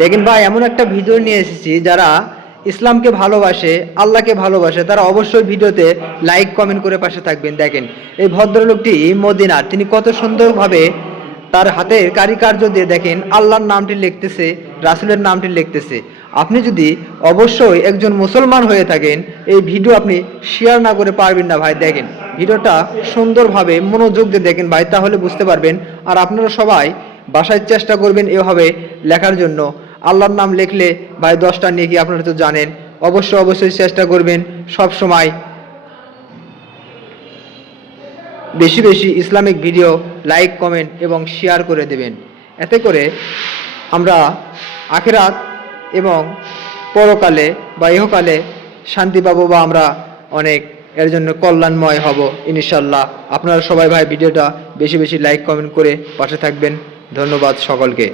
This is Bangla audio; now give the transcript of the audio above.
দেখেন ভাই, এমন একটা ভিডিও নিয়ে এসেছি, যারা ইসলামকে ভালোবাসে, আল্লাহকে ভালোবাসে, তারা অবশ্যই ভিডিওতে লাইক কমেন্ট করে পাশে থাকবেন। দেখেন এই ভদ্রলোকটি মদিনার, তিনি কত সুন্দরভাবে তার হাতের কারিকার্য দিয়ে দেখেন আল্লাহর নামটি লিখতেছে, রাসূলের নামটি লিখতেছে। আপনি যদি অবশ্যই একজন মুসলমান হয়ে থাকেন, এই ভিডিও আপনি শেয়ার না করে পারবেন না ভাই। দেখেন ভিডিওটা সুন্দরভাবে মনোযোগ দিয়ে দেখেন ভাই, তাহলে বুঝতে পারবেন। আর আপনারা সবাই বাসায় চেষ্টা করবেন এভাবে লেখার জন্য। আল্লাহর নাম লিখলে ভাই 10টা নেকি, আপনারা তো জানেন। অবশ্যই চেষ্টা করবেন সব সময় বেশি বেশি ইসলামিক ভিডিও লাইক কমেন্ট এবং শেয়ার করে দেবেন। এতে করে আমরা আখিরাত এবং পরকালে বা ইহকালে শান্তি পাবো, বা আমরা অনেক এর জন্য কল্যাণময় হব ইনশাল্লাহ। আপনারা সবাই ভাই ভিডিওটা বেশি বেশি লাইক কমেন্ট করে পাশে থাকবেন। ধন্যবাদ সকলকে।